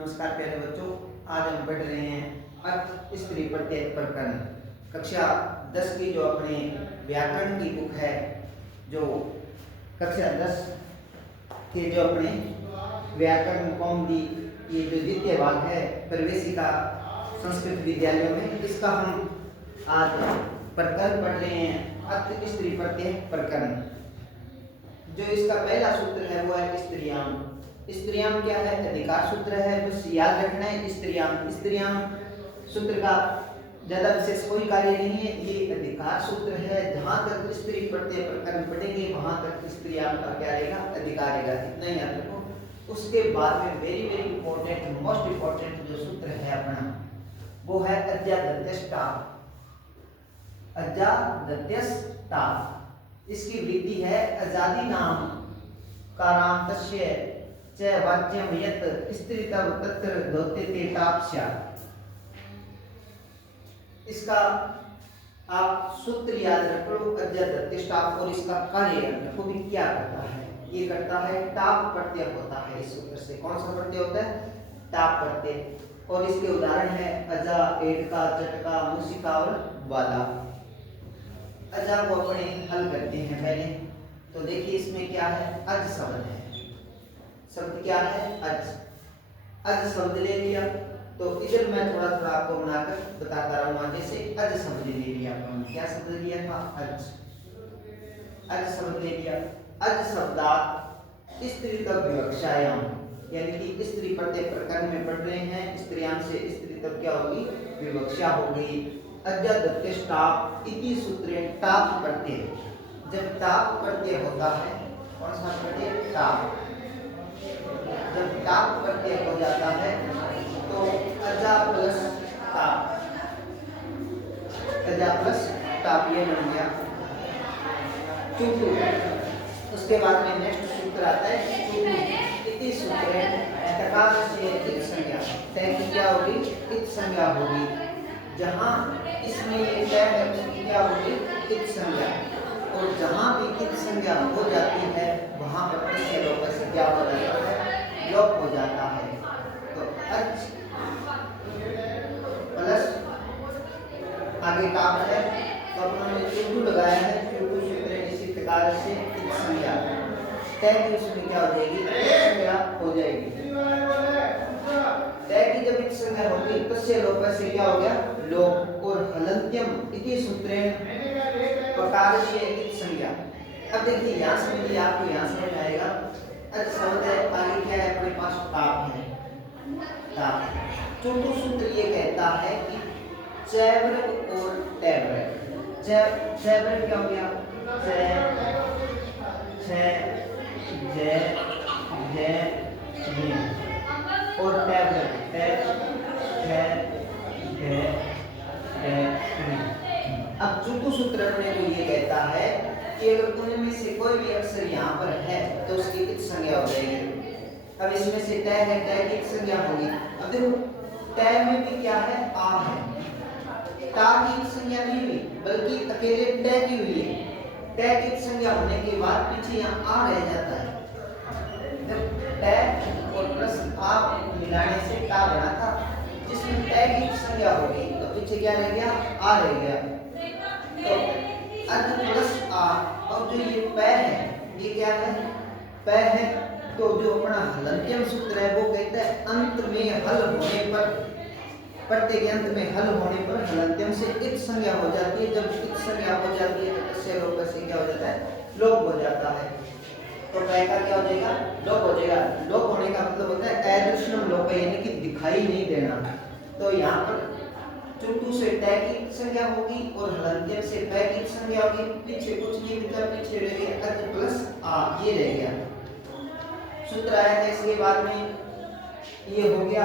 नमस्कार प्यारे बच्चों, आज हम पढ़ रहे हैं अर्थ स्त्री प्रत्यय प्रकरण कक्षा 10 की जो अपने व्याकरण की बुक है, जो कक्षा 10 के जो अपने व्याकरण कौमुदी ये जो द्वितीय भाग है प्रवेशिका संस्कृत विद्यालयों में, इसका हम आज प्रकरण पढ़ रहे हैं अर्थ स्त्री प्रत्यय प्रकरण। जो इसका पहला सूत्र है वो है स्त्रियाम। स्त्रियाम क्या है? अधिकार सूत्र है, बस याद रखना है। स्त्रियाम सूत्र का ज्यादा विशेष कोई कार्य नहीं है, ये अधिकार सूत्र है। जहां तक स्त्री प्रत्यय प्रकरण पढ़ेंगे वहां तक स्त्रियाम का क्या रहेगा? अधिकार रहेगा, इतना ही याद रखो। उसके बाद में very very important, most important जो सूत्र है अपना वो है अजाद्यष्टा। अजाद्यष्टा इसकी वृत्ति है आजादी नाम कारांतस्य च वाच्यम यत् स्त्रीतव तत्र द्योत्यते ताप्स्या। इसका आप सूत्र याद रखो अजाद्यष्टा, और इसका कार्य याद रखो भी क्या करता है। ये करता है टाप प्रत्यय होता है। इस सूत्र से कौन सा प्रत्यय होता है? टाप प्रत्यय। और इसके उदाहरण है अजा, एडका, चटका, मूसिका और वाला। अजा को अपने हल करते हैं पहले, तो देखिए इसमें क्या है? अज शब्द है। शब्द क्या है? अज शब्द ले लिया, तो इधर मैं थोड़ा थोड़ा आपको बनाकर बताता रहूंगा। जैसे अज शब्द ले लिया, क्या शब्द लिया था? अज शब्द ले लिया। अज शब्दात स्त्रीत्व विवक्षायाम, यानी कि स्त्री प्रत्यय प्रकरण में पढ़ रहे हैं। स्त्रियां से स्त्रीत्व क्या होगी? विवक्षा हो गई। अजाद्यष्टाप इति सूत्रेण टाप प्रत्यय। जब टाप प्रत्यय होता है, कौन सा प्रत्यय? टाप। जब टाप प्रत्यय हो जाता है तो अजा प्लस टाप, अजा प्लस टाप ये बन गया चुटू। उसके बाद में नेक्स्ट सूत्र आता है चुटू इति सूत्रेण तकार से इत संज्ञा। तय की क्या होगी? इत संज्ञा होगी। जहां इसमें ये तय है उसकी क्या होगी? इत संज्ञा। और जहां भी इत संज्ञा हो जाती है वहां पर प्रत्यय लोप से क्या हो जाता है? लोप हो जाता है। तो अज प्लस आगे टाप है, तो अपने चुटू लगाया है। चुटू सूत्र इसी प्रकार से इत संज्ञा तय की उसमें क्या हो जाएगी? संज्ञा हो जाएगी। तय की जब इत संज्ञा होगी प्रत्यय लोप से क्या हो गया? लोप। और हलन्त्यम इति सूत्रेण प्रकार से इत संज्ञा। अब देखिए यहाँ समझिए, आपको यहाँ समझ आएगा। अज शब्द है, आगे क्या है अपने पास? टाप है। टाप चुटू सूत्र ये कहता है कि चैवर्ग और टैवर्ग। चैवर्ग क्या हो गया? और टैवर्ग अब चुटू सूत्र अपने को ये कहता है कि अगर उनमें से कोई भी अक्षर यहाँ पर है तो उसकी इत संज्ञा हो जाएगी। अब इसमें से तय है, तय की इत संज्ञा होगी। अब देखो तय में भी क्या है? आ है। ता की इत संज्ञा नहीं हुई, बल्कि अकेले तय की हुई है। तय की इत संज्ञा होने के बाद पीछे यहाँ आ रह जाता है। तय और प्लस आ मिलाने से ता बना था, जिसमें तय की इत संज्ञा हो गई तो पीछे क्या रह गया? आ रह गया। तो अज प्लस आ, और जो ये पै है ये क्या है? पै है। तो जो अपना हलन्त्यम सूत्र है वो कहता है अंत में हल होने पर, प्रत्यय के अंत में हल होने पर हलन्त्यम से इत संज्ञा हो जाती है। जब इत संज्ञा हो जाती है तो प्रत्यय लोप से क्या हो जाता है? लोप हो जाता है। तो पै का क्या हो जाएगा? लोप हो जाएगा। लोप होने का मतलब होता है अदृश्यम लोप, यानी कि दिखाई नहीं देना। तो यहाँ पर चुटू से तय की संज्ञा होगी और हलन्त्यम से पै की संज्ञा होगी। पीछे कुछ नहीं बचा, पीछे रह गया अज प्लस आ, ये रह गया। सूत्र आया था इसके बाद में ये हो गया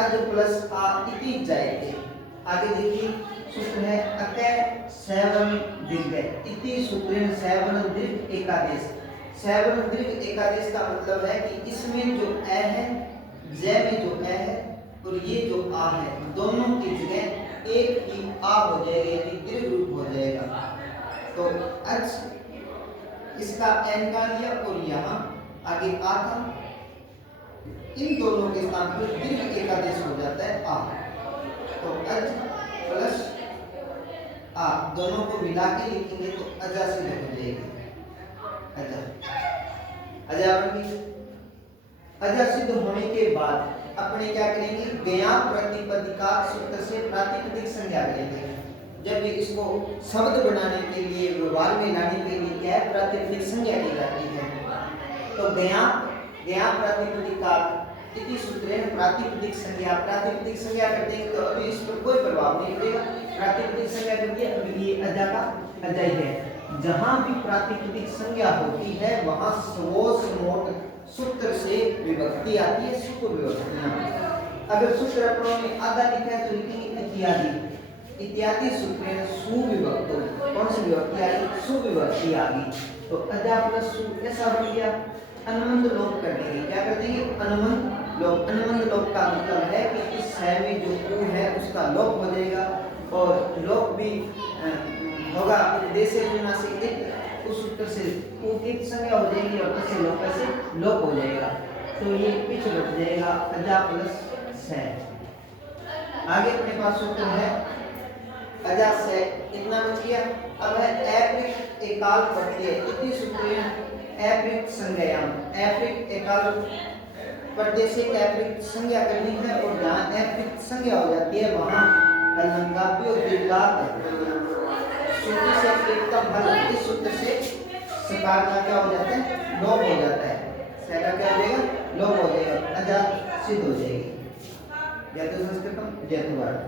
अज प्लस आ इति जाएते। आगे देखिए सूत्र है अकै सेवन दीर्घ इति सूत्रेण सेवन दीर्घ एकादेश। सेवन दीर्घ एकादेश का मतलब है कि इसमें जो ए है, जय में जो ए है और ये जो आ है, दोनों की जगह एक ही आ हो जाएगा, यानी दीर्घ रूप हो जाएगा। तो अज इसका एन का लिया और यहाँ आगे आ था, इन दोनों के स्थान पर दीर्घ एकादेश हो जाता है आ। तो अज प्लस आ दोनों को मिला के लिखेंगे तो अजा सिद्ध हो जाएगी। अजा अजा बनेगी। अजा सिद्ध होने के बाद अपने क्या करेंगे, गया प्रतिपदिका सूत्र से प्रातिपदिक संज्ञा करेंगे। जब इसको शब्द बनाने के लिए, व्यवहार में लाने के लिए क्या है, प्रातिपदिक संज्ञा की जाती है। तो गया गया प्रातिपदिका इति सूत्रेण प्रातिपदिक संज्ञा, प्रातिपदिक संज्ञा करते हैं तो अभी इस पर कोई प्रभाव नहीं पड़ेगा। प्रातिपदिक संज्ञा करके अभी ये अजा का अजा ही है। जहां भी प्रातिपदिक संज्ञा होती है वहां सर्वोच्च मोट सूत्र से विभक्ति आती है, सुख विभक्ति। अगर सूत्र अपनों में आधा लिखा है तो लिखेंगे इत्यादि, इत्यादि सूत्रेण सुविभक्तो। कौन सी विभक्ति आ गई, सुविभक्ति आ गई। तो अजा प्लस सु ऐसा बन गया। अनुबंध लोप कर देंगे, क्या कर देंगे, अनुबंध लोप। अनुबंध लोप का मतलब है कि इस है में जो उ है उसका लोप हो जाएगा और लोप भी होगा देश गुना से एक, उस सूत्र से उ की संज्ञा हो जाएगी और इससे लोप से लोप हो जाएगा। तो ये पिछ बच जाएगा अजा प्लस से। आगे अपने पास सूत्र है अजा से, इतना बच गया। अब है एप्रिक एकाल प्रत्यय इति सूत्रेण एप्रिक संज्ञा, एप्रिक एकाल प्रत्यय से एप्रिक संज्ञा करनी है और जहाँ एप्रिक संज्ञा हो जाती है वहाँ अलंगापी और दीर्घात सूत्र से एकदम हल, इस सूत्र से सकार का क्या हो जाता है, लोप हो जाता है। सका क्या हो जाएगा, लोप हो जाएगा, अजा सिद्ध हो जाएगी। जय तो संस्कृतम जय तो भारत।